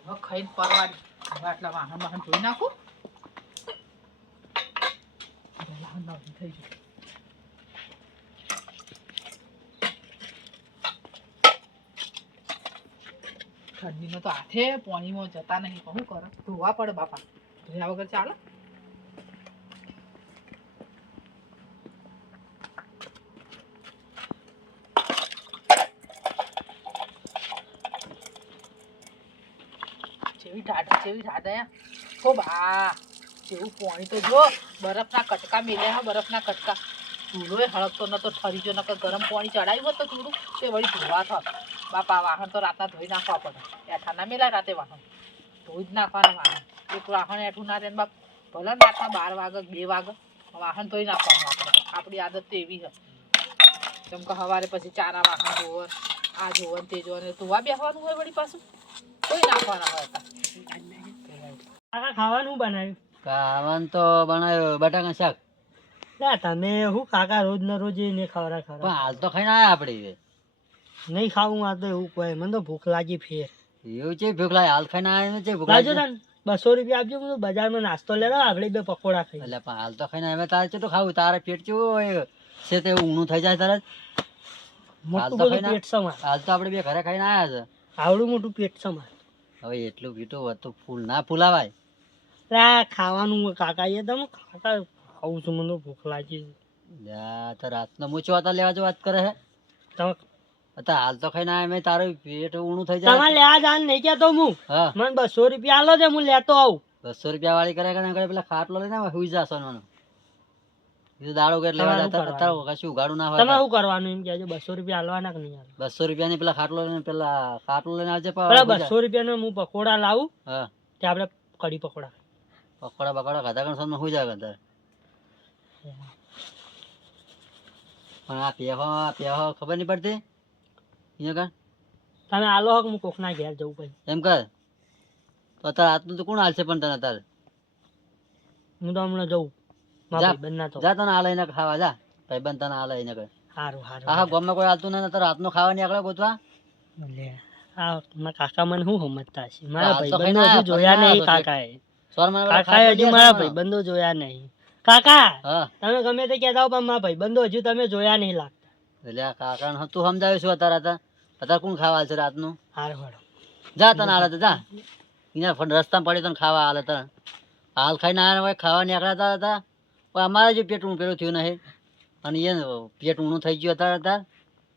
હવે ખાઈને પરવાડી આટલા વાહન ધોઈ નાખું વાહન થઈ ગયું ઠંડીનો તો હાથે પાણીમાં જતા નહીં શું કરો ધોવા પડે બાપા ધોયા વગર ચાલે જેવી ટાઢા હો બા જેવું પાણી તો જો બરફના કટકા મેલ્યા હા બરફના કટકા ચૂલોય હળકતો નતો ઠરી જો નકર ગરમ પાણી ચડાવ્યું હોત તો થોડું તે વળી ધોવા થાત બાપા વાહન તો રાતના ધોઈ નાખવા પડે એઠા ના મેલા રાતે વાહન ધોઈ જ નાખવાના વાહન એક વાહન એઠું ના રહે બાપ ભલે રાતના 12 વાગે 2 વાગે વાહન ધોઈ નાખવાનું આપણે આપણી આદત તો એવી છે જેમ કે સવારે પછી ચારા વાહન ધોવર આ જોવન તે જોવન ધોવા બેસવાનું હોય વળી પાછું ધોઈ નાખવાના હોય કાકા ખાવાનું બનાવ્યું ખાવાનું તો બનાવ્યું બટાકા શાક તમે શું કાકા રોજ ને રોજ એને ખવરા પણ હાલ તો ખાઈને આયા આપણે નહીં ખાવું આ તો એવું કહે મને તો ભૂખ લાગી ફેર એવું છે ભૂખ લાગે હાલ ખાઈને આયા છે ભૂખ લાજો લાગે ને 200 રૂપિયા આપજો હું બજારમાં નાસ્તો લેવા આપણે 2 પકોડા ખાઈ એટલે પણ હાલ તો ખાઈને આવે તારે કેટલું ખાવું તારે પેટ કેવું હોય છે તે ઊંઘનું થઈ જાય તરત મોટું બધું પેટ સમાર હાલ તો આપણે બે ઘરે ખાઈને આયા છે આવડું મોટું પેટ સમાર હવે એટલું પીટું હતું ફૂલ ના ફૂલાવાય આ ખાવાનું કાકા એ તમે કાકા ખાવું છું મને ભૂખ લાગી તો રાતનો મૂછો હતા લેવા જો વાત કરે હે તમે હાલ તો ખાઈને આવે મેં તારું પેટ ઊણું થઈ જાય તમારે લેવા જાન નહીં કહેતો હું હા મને 200 રૂપિયા આલો છે હું લેતો આવું 200 રૂપિયા વાળી કરે કે પેલા ખાટલો લઈને હુઈ જાશો મને દાડો કે લેવા જતા અત્યારે કશું ઉગાડું ના હોય તમે શું કરવાનું એમ કહેજો 200 રૂપિયા આલવાના કે નહીં આલવા 200 રૂપિયા ની પેલા ખાટલો લઈને આવજે પેલા 200 રૂપિયા હું પકોડા લાવું હા તે આપણે કઢી પકોડા બકોડા ખાધા કણ સામે હુઈ જાય અંદર પણ આ પેહો ખબર નહીં પડતી અહીંયા કણ તમે આલો હક હું કોકના ઘેર જવું પછી એમ કર તો અત્યારે રાતનું તો કોણ હાલશે પણ તને અત્યારે હું તો હમણાં જવું મારા ભાઈબંધના તો જા તને હાલ એને ખાવા જા ભાઈબંધ તને હાલ એને કર સારું સારું હા ગામમાં કોઈ હાલતું નહીં અત્યારે રાતનું ખાવા નહીં આગળ ગોતવા લે આ મારા કાકા મને શું સમજતા છે મારા ભાઈબંધો હજુ જોયા નહીં કાકાએ કાકાએ હજુ મારા ભાઈબંધો જોયા નહીં કાકા હા તમે ગમે તે કહેતા હો પણ મારા ભાઈબંધો હજુ તમે જોયા નહીં લાગતા એટલે આ કાકા તું સમજાવ્યું છું અત્યારે કોણ ખાવા હાલશે રાતનું હારું હારું જા તને હાલે જા અહીંયા રસ્તા પડી તને ખાવા હાલે તને હાલ ખાઈને આવ્યા હોય ખાવા નીકળ્યા હતા પણ અમારે જે પેટ પેલું થયું નહીં અને એ પેટ ઊણું થઈ ગયું અત્યારે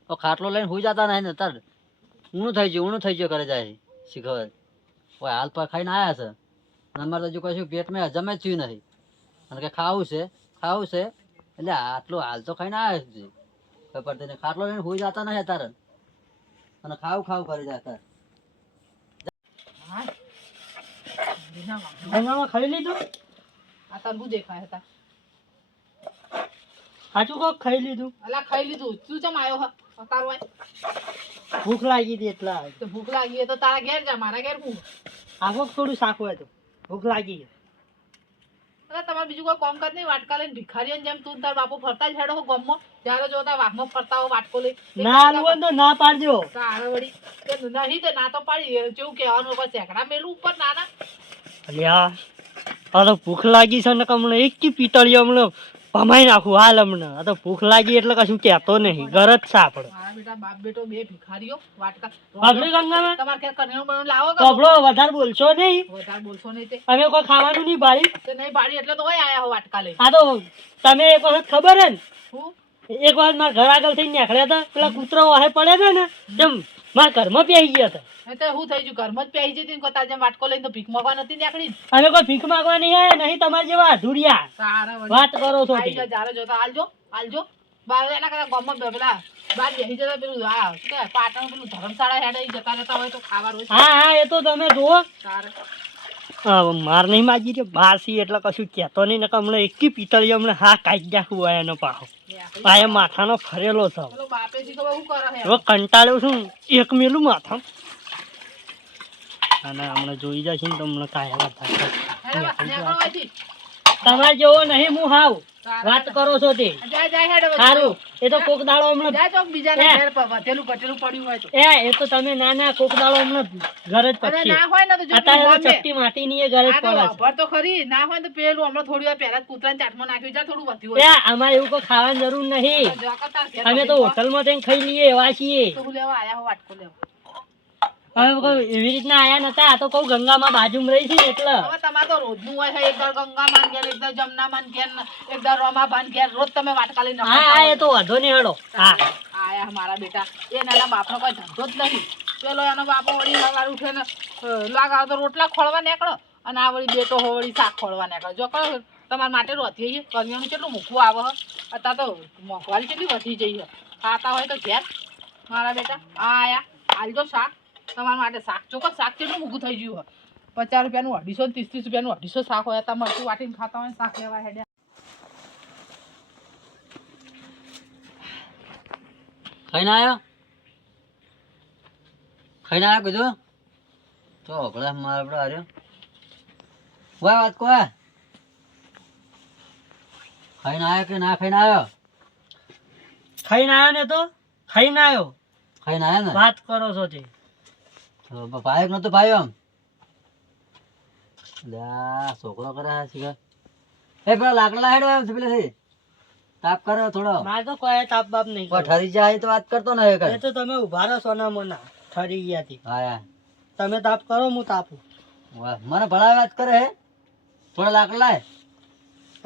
તો ખાટલો લઈને સુઈ જતા નહીં ને અત્યારે ઊણું થઈ ગયું કરે જાય શીખબર હોય હાલ પર ખાઈને આવ્યા છે અને અમારે તો હજુ કશું પેટમાં હજમ જ થયું નથી અને કે ખાવું છે એટલે આટલું હાલ તો ખાઈને આવ્યા છે ખબર તેને ખાટલો લઈને સુઈ જતા નહીં અત્યારે અને ખાવું કરી જાય અત્યારે ખાઈ લીધું આ તરબૂચ દેખાય હતા સાચું કોક ખાઈ લીધું અલા ખાઈ લીધું તું ચમ આવ્યો હ તારું હોય ભૂખ લાગી હતી એટલા તો ભૂખ લાગી હોય તો તારા ઘેર જા મારા ઘેર હું આવો થોડું શાક હોય તો ભૂખ લાગી અલા તમારે બીજું કોઈ કામ કર નહીં વાટકા લઈને ભિખારીઓને જેમ તું તાર બાપુ ફરતા જ હેડો ગમમાં જ્યારે જોતા વાહમાં ફરતા હો વાટકો લઈ ના આલવું તો ના પાડજો તારે વળી કે નહીં તો ના તો પાડી કેવું કહેવાનું કોઈ સેકડા મેલું ઉપર નાના અલ્યા આ તો ભૂખ લાગી છે ને હમણાં એક કી પીતળી હમણાં ભમાઈ નાખું હાલ હમણાં આ તો ભૂખ લાગી એટલે કશું કહેતો નહીં ગરજ છે આપણે મારા બેટા બાપ બેટો બે ભિખારીઓ વાટકા બાપરે ગંગામાં તમારે ક્યાં કન્યાનું બનવું લાવો કે કપડો વધારે બોલશો નહીં વધારે બોલશો નહીં તે અમે કોઈ ખાવાનું નહીં ભાડી તો નહીં પાડી એટલે તો હોય આયા હો વાટકા લઈ આ તો તમે એક વખત ખબર હે ને હું એક વખત મારા ઘર આગળ થઈને નીકળ્યા હતા પેલા કૂતરો વાહે પડ્યા હતા ને તેમ મારા ઘરમાં પેઈ ગયા હતા તો શું થઈ ગયું ઘરમાં જ પહેરી જતી ને તાર જેમ વાટકો લઈને તો ભીખ માંગવા નથી નીકળી અમે કોઈ ભીખ માંગવા નહીં આયા નહીં તમારા જેવા અધૂરિયા સારા વાત કરો છો આઈ જા જારે જોતા આલજો બાર એના કરતા ગામમાં પેલા બાર બેસી જતા પેલું આ શું કહેવાય પાટણ પેલું ધર્મશાળા હેડે જતા રહેતા હોય તો ખાવા રોજ હા એ તો તમે જુઓ સારા માર નહીં માજી રે બાસી એટલે કશું કહેતો નહીં ને હમણાં એકી પિતળી હમણાં હા કાઢી નાખવું હોય એનો પાહો આ માથાનો ફરેલો છે પેલો બાપેજી ખબર શું કરે હવે કંટાળ્યો છું એક મેલું માથા અને હમણાં જોઈ જશે ને તો હમણાં કાયા હે તમારે જેવો નહીં હું હાવ વાત કરો છો તે જાય જાય હેડ હવે. સારું એ તો કોક દાડો હમણાં જાય ચોક બીજાના એ. ઘેર વધેલું ઘટેલું પડ્યું હોય તો. એ તો તમે નાના કોક દાડો હમણાં ઘર જ અને પકશે ના હોય ને તો જો અત્યારે તો પેલું બોમ્બે. ચપટી માટીની એ ઘર જ આ તો પડે છે વાપર તો ખરી ના હોય તો પેલું હમણાં થોડી વાર પહેલા જ કૂતરાને ચાટમાં નાખ્યું જા થોડું વધ્યું એ હોય અમારે એવું કોઈ ખાવાની જરૂર નહીં તો જો તાર ઘેર અમે તો વધેલું હોટલમાં જઈને ખાઈ લઈએ એવા છીએ તો હું લેવા આયા હો વાટકો લેવા. અમે કોઈ એવી રીતના આયા નતા આ તો કહું ગંગામાં બાજુમાં રહી છે ને એટલે હવે તમારે તો રોજનું હોય છે એક દર ગંગા માન ઘેર એક દર જમના માન ઘેર ને એક દર રમા ભાન ઘેર રોજ તમે વાટકા લઈને હા હા એ તો વાંધો નહીં હેડો હા આયા મારા બેટા એ નાના બાપનો કોઈ ધંધો જ નહીં પેલો એનો બાપો વળી સવાર ઉઠે ને લાગાવ તો રોટલા ખોળવા નીકળો અને આ વળી બેટો હો વળી શાક ખોળવા નીકળો જો કહો તમારા માટે રોતી છે કરિયાનું કેટલું મૂકવું આવે છે અત્યારે તો મોંઘવારી કેટલી વધી જઈ છે ખાતા હોય તો ઘેર મારા બેટા આ આયા હાલ તો શાક તમારા માટે શાક ચોક્કસ શાક કેટલું મૂકું થઈ ગયું હોય 50 રૂપિયાનું 250 ને 30 રૂપિયાનું 250 શાક હોય તમે મરચું વાટીને ખાતા હોય ને શાક લેવા હેડ્યા ખાઈને આવ્યો કીધું તો ભલા મારા આપણે હાર્યો કોઈ વાત કોઈ ખાઈને આવ્યો કે ના ખાઈને આવ્યો ખાઈને આવ્યો ને તો ખાઈને આવ્યો ખાઈને આવ્યો ને વાત કરો છો તે તો ભાઈ નતો ભાઈ આમ લ્યા છોકરો કરે છે એ પેલા લાકડા હેડો છે પેલેથી તાપ કરે થોડો મારે તો કોઈ તાપ બાપ નહીં કોઈ કરવો. ઠરી જાય તો વાત કરતો ને એ તો તમે ઉભા રહો સોના મોના ઠરી ગયા થી હા યાર તમે તાપ કરો હું તાપું વાહ મને ભલા વાત કરે હે થોડા લાકડા લાય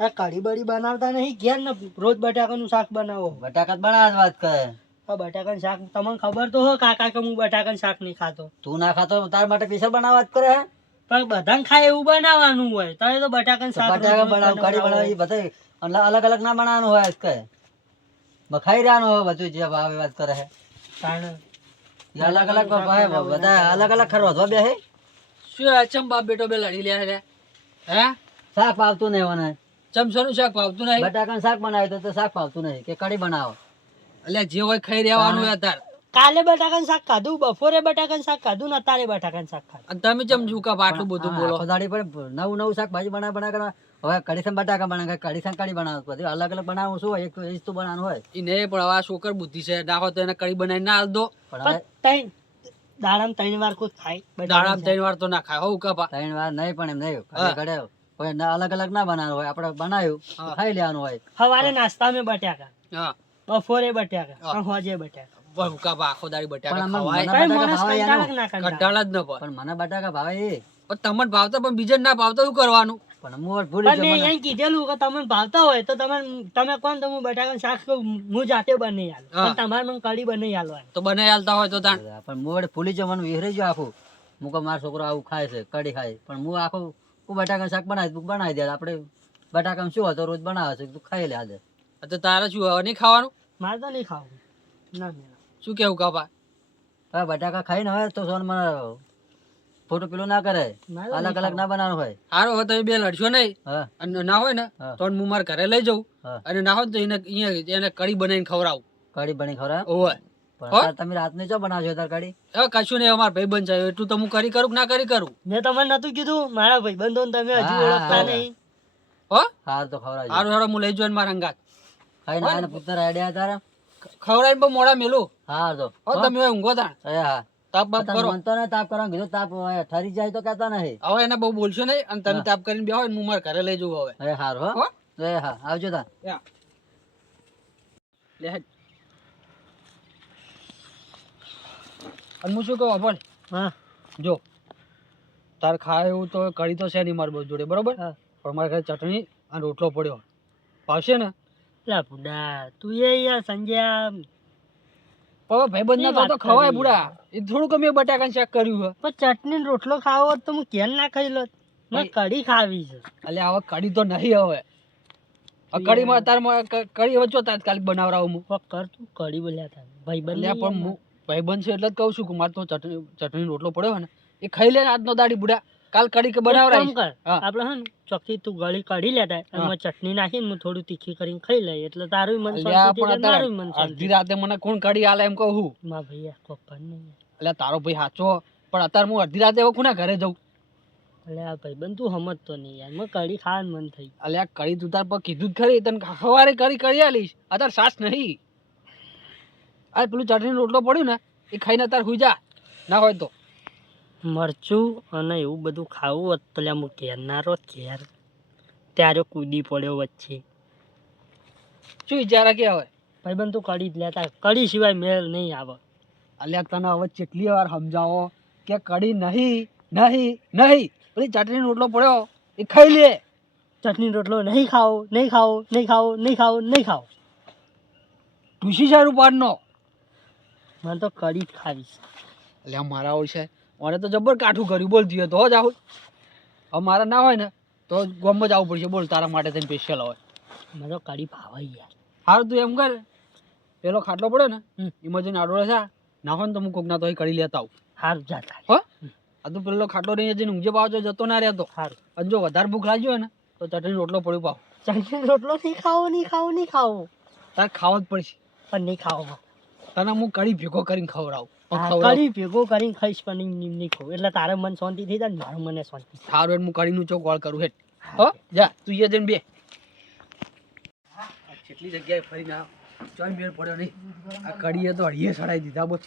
આ કઢી બળી બનાવતા નહીં ઘેર ને રોજ બટાકાનું શાક બનાવો બટાકા જ બનાવ વાત કરે આ બટાકાનું શાક તમને ખબર તો હો કાકા કે હું બટાકાનું શાક નહીં ખાતો તું ના ખાતો તાર માટે સ્પેશિયલ બનાવ વાત કરે હે પણ બધાને ખાય એવું બનાવવાનું હોય તમે તો બટાકાનું શાક રોજ બટાકા રોજ બનાવ કઢી બનાવો. બનાવી બધે અલગ અલગ ના બનાવવાનું હોય કે બખાઈ રહ્યાનું હોય બધું જે ભાવે વાત કરે હે તાણે. એ અલગ અલગ બધા અલગ અલગ ખરો બે હે શું ચમ બાપ બેટો બે લડી લ્યા છે હે શાક ભાવતું નહીં મને ચમચાનું શાક ભાવતું નહીં બટાકાનું શાક બનાવ્યું તો શાક ભાવતું નહીં કે કઢી બનાવો એટલે જે હોય ખાઈ રહેવાનું હોય તાર કાલે બટાકાનું શાક ખાધું બપોરે બટાકાનું શાક ખાધું ને અત્યારે બટાકાનું શાક ખાધું અને તમે ચમ ઝુકા આટલું બધું બોલો આખો દાડી પણ નવું શાકભાજી બનાવે હવે કઢી સંગ બટાકા બનાવે કઢી સંગ કઢી બનાવે બધું અલગ અલગ બનાવવું શું હોય એક તો એ જ તો બનાવવાનું હોય ઈ નહીં પણ હવે આ છોકર બુદ્ધિ છે ના હોય તો એને કઢી બનાવી ના હાલ દો પણ પણ હવે ત્રણ દાડામાં 3 વાર કોઈ ખાય દાડામાં બટાકાનું 3 વાર તો ના ખાય હો ઉકા પા 3 વાર નહીં પણ એમ નહીં હા. ઘડે કોઈ અલગ અલગ ના બનાવવાનું હોય આપણે બનાવ્યું તો હા. ખાઈ લેવાનું હોય શાક. સવારે નાસ્તામાં બટાકા હા બપોરે બટાકા હા. અને હોજે બટાકા બસ ઉકા પા આખો દાડી પણ બટાકા આમાં ખવાય મને કઈ બટાકા માણસ ભાવે કંટાળે એનું. કે ના કંટાળે? કંટાળા જ ન પડે પણ મને બટાકા ભાવે એ પણ તમને ભાવતા પણ બીજાને ના ભાવતા શું કરવાનું પણ હું ભૂલી પણ મેં ગયો મને. એમ કીધેલું કે તમને ભાવતા હોય તો તમે કોણ તમે બટાકાનું શાક તો હું જાતે બનાવી આલું હા. પણ તમારે મને કઢી બનાવી આલવાની તો બનાવી હાલતા હોય તો તાણ પણ હું વળી ભૂલી ગયો મને વિહરી ગયો આખું હું કહું મારો છોકરો આવું ખાય છે કઢી ખાય પણ હું આખું હું બટાકાનું શાક બનાવી દે આપણે બટાકામાં શું હતો રોજ બનાવે છે તું ખાઈ લે આજે તો તારે શું હવે નહીં ખાવાનું મારે તો નહીં ખાવું ના મેળા. શું કેવું કાપા હવે બટાકા ખાઈને હવે તો સોન મને ખોટું પેલું ના કરે મારે તો અલગ નહીં અલગ ના બનાવવાનું હોય સારું હવે તમે બે લડશો નહીં હા અને ના હોય ને હા. તો હું મારા ઘરે લઈ જાઉં હા અને ના હોય ને તો એને અહીંયા એને કઢી બનાવીને ખવડાવું કઢી બની ખવડાવ ઓય પણ હો? અત્યારે તમે રાતને ચો બનાવશો તાર કઢી હવે કશું નહીં અમારા ભાઈ બંધ છે એટલું તો હું કરી કરું કે ના કરી કરું મેં તમને નતું કીધું મારા ભાઈબંધો તમે હજુ હા, ઓળખતા હા. નહીં હો હાર તો ખવડાવજો સારું હેડો હું લઈ જવાનું મારા અંગાત ખાઈને આને પુત્ર આઈડિયા તારા ખવડાવીને પણ મોડા મેલું હાર તો હો તમે હવે ઊંઘો તાણ એ હા તાપ બાપ તને કરો મનતો ને તાપ કરવાનું કીધું તાપ હવે ઠરી જાય તો કહેતા નહીં હવે એને બહુ બોલશો નહીં અને તમે હા. તાપ કરીને બેહો ને હું મારા ઘરે લઈ જવું હવે એ હાર હો હો? એ હા આવજો તા લે હેડ. અને હું શું કહું બોલ હા જો તાર ખાય એવું તો કઢી તો છે નહીં મારી જોડે બરોબર હા. પણ મારા ઘરે ચટણી અને રોટલો પડ્યો ભાવશે ને લા બુડા તું એ યાર સંજ્યા પણ ભાઈબંધ ના એ વાત તો ખવાય કરી. બુડા એ થોડુંક અમે બટાકાનું શાક કર્યું છે પણ ચટણી ને રોટલો ખાવો હોત તો હું કેમ ના ખાઈ લો મેં ભાઈ- કઢી ખાવી છે એટલે હવે કઢી તો નહીં હવે આ કઢીમાં તાર કઢી વચ્ચો તાત્કાલિક બનાવરાવું હું કોક કર તું કઢી બોલ્યા હતા ભાઈબંધ એટલે પણ હું ભાઈબંધ છે એટલે જ કહું છું કે મારે તો ચટણી રોટલો પડ્યો હોય ને એ ખાઈ લે ને આજનો દાડી બુડા કાલ કઢી કે બનાવરાઈશ કર હા. આપણે હે ને ચોકથી તું ગળી કાઢી લેતા હા. એમાં ચટણી નાખીને હું થોડું તીખી કરીને ખાઈ લઈ એટલે તારું મન અલ્યા શાંતિ પણ એટલે મારું મન અત્યારે શાંતિ અડધી રાતે મને કોણ કઢી આલે એમ કહું હું માં ભૈયા કોક કર નહીં એટલે તારો ભાઈ સાચો પણ અત્યારે હું અડધી રાતે હવે કોના ઘરે જઉં એટલે આ ભાઈબંધ તું સમજતો નહીં યાર, મને કઢી ખાવાનું મન થઈ. અલ્યા કઢી તું તાર પર કીધું જ ખરી, તને સવારે કરી આલીશ, અત્યારે સાસ નહીં. આ પેલું ચટણી રોટલો પડ્યું ને એ ખાઈને અત્યારે હુઈ જા, ના હોય તો. મરચું અને એવું બધું ખાવું હોત તો લ્યા હું ઘેરનારો ઘેર ત્યારે કૂદી પડ્યો વચ્ચે. શું વિચારા કે હવે? ભાઈબંધ તું કઢી જ લેતા, કઢી સિવાય મેળ નહીં આવે. અલ્યા તને હવે કેટલી વાર સમજાવો કે કઢી નહીં નહીં નહીં, પેલી ચટણી રોટલો પડ્યો એ ખાઈ લે. ચટણી રોટલો નહીં ખાવો, નહીં ખાવો, નહીં ખાવો, નહીં ખાવો, નહીં ખાવો. ઢૂસી સારું પાડનો. મને તો કઢી જ ખાવીશ. અલ્યા મારા હોય છે, મારે તો જબર કાઠું કર્યું, બોલ જોઈએ તો જ આવું. હવે મારા ના હોય ને તો ગમમાં જ આવવું પડશે, બોલ તારા માટે થઈને સ્પેશિયલ હોય. મને તો કઢી ભાવે યાર. હારું તું એમ કર, પેલો ખાટલો પડ્યો ને એમાં જઈને આડોળે છે ના હોય ને તો હું કોકના તો કરી લેતા આવું. સારું જાતા. હો આ તું પેલો ખાટલો રહી જઈને ઊંઘે પાવ જતો ના રહેતો. સારું. અને જો વધારે ભૂખ લાગી હોય ને તો ચટણી રોટલો પડ્યો પાવ. ચટણી રોટલો નહીં ખાવો, નહીં ખાવો, નહીં ખાવો. તારે ખાવો જ પડશે. પણ નહીં ખાવો. તને હું કઢી ભેગો કરીને ખવડાવું. કઢી ભેગો કરીને ખાઈશ પણ નહીં ખાવું, એટલે તારે મન શાંતિ થઈ જાય ને મારું મને શાંતિ. સારું એટલે હું કઢીનું ચોક ગોળ કરું હેઠ. હો જા તું એ જઈને બે. કેટલી જગ્યાએ ફરીને ચોય મેળ પડ્યો નહીં. આ કઢીએ તો હળીએ સડાઈ દીધા બોલ.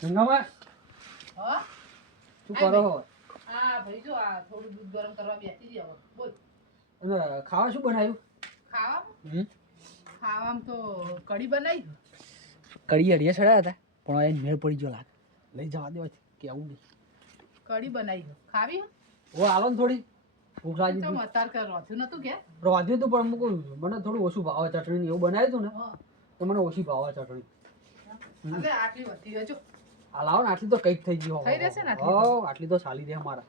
ગંગામાં હા શું કરો હો? હા ભાઈ જો આ થોડું દૂધ ગરમ કરવા બેસી જ હવે બોલ. અને ખાવા શું બનાવ્યું? ખાવામાં ખાવામાં તો કઢી બનાવી. કઢી હળીએ સડાયા હતા પણ એ મેળ પડી ગયો લાગે. લઈ જવા દેવા કે આવું નહીં. કઢી બનાવી ખાવી ઓ આલો ને થોડી ભૂખ લાગી તો હતી. અત્યાર કર રોધ્યું નતું કે રોધ્યું હતું પણ મૂકું મને થોડું ઓછું ભાવે ચટણી એવું બનાવ્યું હતું ને તો મને ઓછી ભાવે ચટણી. હવે આટલી વધી ગયો જો આ લાવો ને આટલી તો કંઈક થઈ ગયો. થઈ રહેશે ને આટલી? હો આટલી તો ચાલી દે અમારા.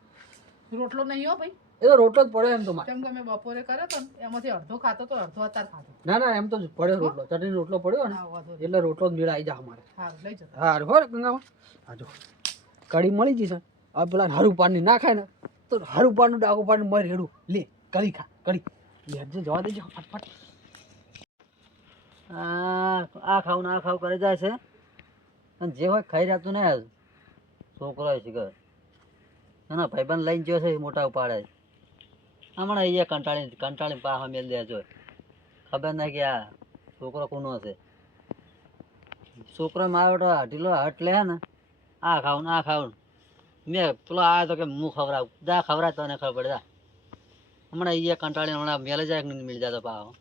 રોટલો નહીં હો ભાઈ. એ તો રોટલો જ પડે એમ તો મારે. કેમ કે મેં બપોરે કર્યો તો ને એમાંથી અડધો ખાતો તો અડધો અત્યારે ખાતો. ના ના એમ તો પડ્યો રોટલો, ચટણી રોટલો પડ્યો ને હા વાંધો નહીં. એટલે રોટલો જ મેળ આવી જા અમારે. હા લઈ જતો. હા હો ગંગામાં હા જો કઢી મળી જશે. હવે પેલા હારું પાણી ના ખાય ને તો હારું પાણી ડાકું પાણી મરી હેડું લે કઢી ખા કઢી લે જવા દેજો ફટફટ. આ ખાવું ને આ ખાવું કરી જાય છે અને જે હોય ખાઈ રહેતું ને છોકરો છે ઘર એના ભાઈબંધ લઈને ગયો છે એ મોટા ઉપાડે હમણાં અહીંયા કંટાળીને પાછા મેલ દે જો ખબર નહીં કે આ છોકરો કોનો હશે. છોકરો મારો તો ઢીલો હટ લે ને આ ખાવું ને આ ખાવું મેં પેલો આવ્યો તો કે હું ખવડાવું જા ખવડાવ તને ખબર પડે જા. હમણાં અહીંયા કંટાળીને હમણાં મેલે જાય કે મિલ જતો પાછો.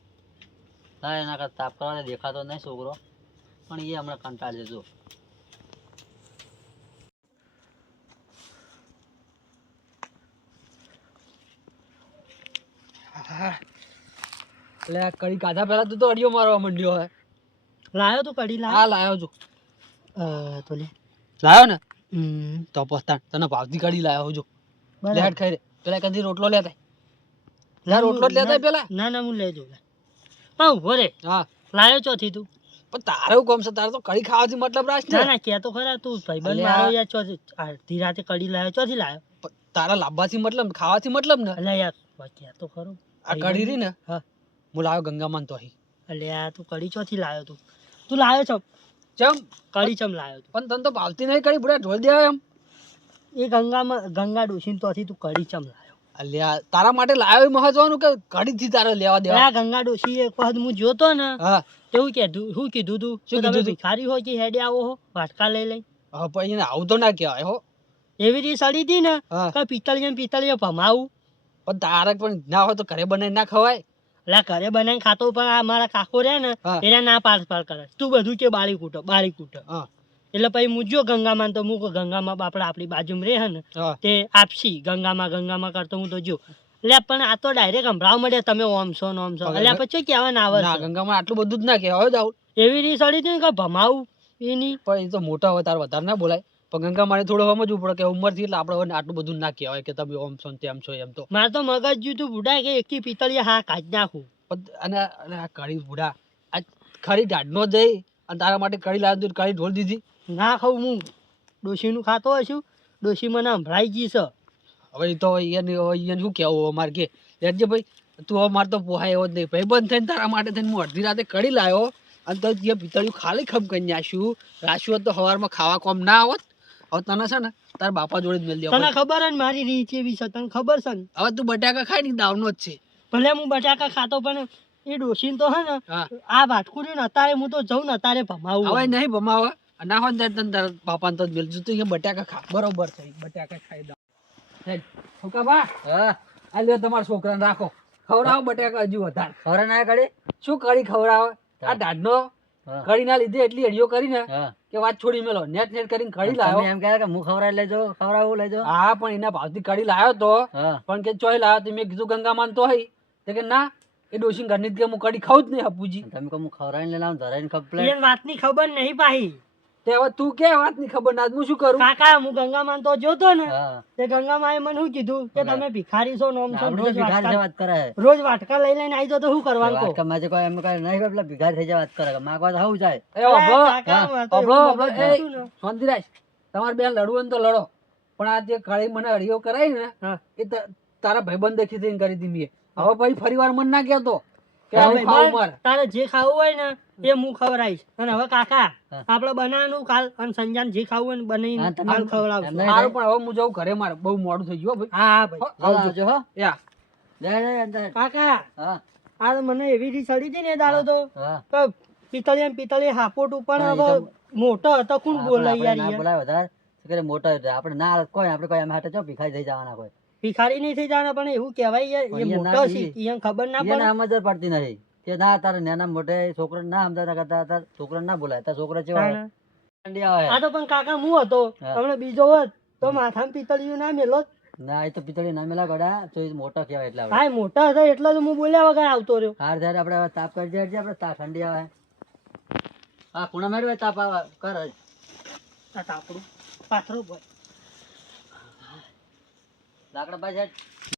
હા એના કરતા તાપ કરવા દેખાતો નહીં છોકરો પણ એ હમણાં કંટાળે જો. એટલે આ કઢી કાઢા પહેલા તું તો અડિયો મારવા માંડ્યો હોય. લાયો તું કઢી હા લાયો છું તો લે. લાયો ને તો પસ્તાણ તને ભાવતી કઢી લાયો છું. બરાબર. લેટ ખાઈ રે પેલા કદી રોટલો લેતા લા રોટલો જ લેતા પેલા. ના ના હું લઈ જઉં. હા ઉભો રે. હા લાયો ચોથી તું? પણ તારે એવું કોમ છે તારે તો કઢી ખાવાથી મતલબ રાખ ના ને. ના કે તો ખરા તું ભાઈબંધ અલ્યા. મારો યાર ચોથી અડધી રાતે કઢી લાયો ચોથી લાયો? પણ તારા લાવવાથી મતલબ ખાવાથી મતલબ ને. અલ્યા યાર કે તો ખરું. આ કઢી રહી ને હા. હું લાવ્યો ગંગામાન તો અહીં. અલ્યા તું કઢી ચોથી લાયો તું લાયો છો ચમ કઢી ચમ લાયો તું? પણ તને તો ભાવતી નહીં કઢી બુડા ઢોળ દેવાય એમ. એ ગંગા ડોશી તોથી તું કઢી ચમ લાયો? અલ્યા તારા માટે લાવ્યો એ મહત્વનું કે કઢીથી તારે લેવા દેવા. આ ગંગા ડોશી એક વખત હું જોતો ને હા એવું કીધું શું કીધું તું શું કે તમે કીધું તું? ભિખારી હોય કે હેડે આવો હો વાટકા લઈ હા પણ એને આવું તો ના કહેવાય હો. એવી રીતે સડી હતી ને હા કે પિત્તળીએ ભમાવું. પણ તારે પણ ના હોય તો ઘરે બનાવી ના ખવાય. એટલે ઘરે બનાવીને ખાતો પણ આ મારા કાકો રહ્યા ને હા. એના ના પાડ કરે તું બધું કે બાળી કૂટો. હા એટલે પછી હું જો ગંગામાં તો હું કહું ગંગામાં આપણે આપણી બાજુમાં રહે ને હા તે આપશી ગંગામાં કરતો હું તો જો. એટલે પણ આ તો ડાયરેક્ટ સંભળાવ મળે તમે ઓમ છો ને ઓમ છો. એટલે પછી કહેવા ના ના આવે ગંગામાં આટલું બધું જ ના કહેવાય જાવ. એવી રીતે સડી હતી ને કે ભમાવું એની. પણ એ તો મોટા હોય તારે વધારે ના બોલાય. પણ ગંગા મારે થોડું સમજવું પડે કે ઉંમરથી એટલે આપણે આટલું બધું ના કહેવાય કે તમે ઓમ છો ને તેમ છો એમ તો. મારે તો મગજ જુતું બુઢા કે એકી પિત્તળીએ હા કાઢી નાખું. અને આ કઢી બુડા આ ખરી દાઢનો જઈ અને તારા માટે કઢી લાવી દીધી કઢી ઢોળ દીધી. ના ખાઉં હું ડોશીનું ખાતો હશું. ડોશી મને સંભળાઈ ગઈ છે. હવે એ તો એને શું કહેવું અમારે કે લેજે ભાઈ તું હવે મારે તો પોહાય એવો જ નહીં ભાઈ બંધ થઈને તારા માટે થઈને હું અડધી રાતે કઢી લાવ્યો અને તો જે પિત્તળિયું ખાલી ખમ કરી નાખ્યું રાખ્યું હોત તો સવારમાં ખાવા કોમ ના આવત હવે તને છે ને તારા બાપા જોડે જ મેલ તને દેવા ખબર જ મારી રીત એવી છે તને ખબર છે ને હવે તું બટાકા ખાય ને દાવનો જ છે ભલે હું બટાકા ખાતો પણ એ ડોશીને તો હે ને હા આ વાટકું રહ્યું ને અત્યારે હું તો જઉં ને અત્યારે ભમાવું હવે નહીં ભમાવા ના હોય ને તને તારા બાપાને તો જ મેલ તું અહીંયા બટાકા ખા બરોબર છે બટાકા ખાઈ દા હેડ છોકરા હા આ લ્યો તમારા છોકરાને રાખો ખવડાવો બટાકા હજુ વધારે ખબર ના કડી શું કરી ખવડાવે આ દાઢનો હા કઢી ના લીધે એટલી અડીઓ કરીને હા કે વાત છોડી મેલો નેટ નેટ કરીને કઢી તમે લાવ્યો એમ કહે કે હું ખવડાવી લેજો ખવડાવું લેજો હા પણ એના ભાવથી કઢી લાવ્યો તો હા પણ કે ચોય લાવ્યો તો મેં કીધું ગંગામાન તો હઈ તો કે ના એ ડોશી ઘરની જ કે હું કઢી ખાઉં જ નહીં હપુજી તમે કહો હું ખવડાવીને લઈને આવું ધરાઈને કપલે એ વાતની ખબર નહીં પાહી તે હવે તું કે વાત ની ખબર ના હું શું કરું કાકા હું ગંગામાન તો જોતો ને હા તે ગંગામાએ મને શું કીધું કે તમે ભિખારી છો નોમ છો આપણે તો ભિખારી છે વાત કરે રોજ વાટકા લઈ લઈને આવી જાઓ તો શું કરવાનું કહો? વાત માં કોઈ એમ કઈ નહીં પેલા ભિખારી થઈ જાય વાત કરે માગવા તો આવું જાય એ ઓભો કાકા, મારે તો ઓભો એવું ઓભો મગજ એ નહોતું ને. શાંતિરાજ તમારે બે લડવું હોય ને તો લડો પણ આ જે કાળી મને અડીઓ કરાવી ને હા. એ તારા ભાઈબંધ દેખી થઈને કરી હતી મેં હવે પછી ફરી વાર મન ના કહેતો કે હા, આવું ભાઈ, ખાવું બસ, મારે તારે જે ખાવું હોય ને એ હું ખવડાવીશ અને હવે કાકા હા. આપણે બનાવવાનું કાલ અને સંજાન જે ખાવું હોય ને હા, બનાવીને તમે- કાલ ખવડાવશું એમને- સારું પણ હવે હું જઉં ઘરે મારે બહુ મોડું થઈ ગયું હો ભાઈ હા ભાઈ આવજો આવજો હો યા જય અંદર કાકા હા આ તો મને એવી રીત ચડી હતી ને એ દાડો તો હા કે પિતળી હાપોટ ઉપર હા, એ હવે તો- મોટો હતો કોણ બોલે આપણે યાર ના યાર? બોલાય વધારે શું કરે મોટા આપણે ના કોઈ આપણે કોઈ એમ હાટે જો ભિખારી થઈ જવાના કોઈ ભિખારી નહીં થઈ જવાના પણ એવું કહેવાય યાર એ પણ એ મોટો ના- છે એને ખબર ના એને પડે સમજ જ પડતી નથી કે ના તારે નાના મોટે છોકરા ના સમજાતા કરતા તાર છોકરા ના બોલાય તાર છોકરા જેવા તાણે. ઠંડી આવે આ તો પણ કાકા હું હતો હા. હમણાં બીજો હોત તો માથામાં પિતળિયું ના મેલો જ. ના એ તો પિતળી ના મેલા ગોડા તો એ મોટા કહેવાય એટલે આપણે હા એ મોટા હતા એટલે તો હું બોલ્યા વગર આવતો રહ્યો હાર ત્યારે આપણે હવે તાપ કરી જાય આપણે ઠંડી આવે હા ખૂણા મેળવે તાપ આવે કર જ. આ તાપડું પાથરો બોય લાકડા પાસે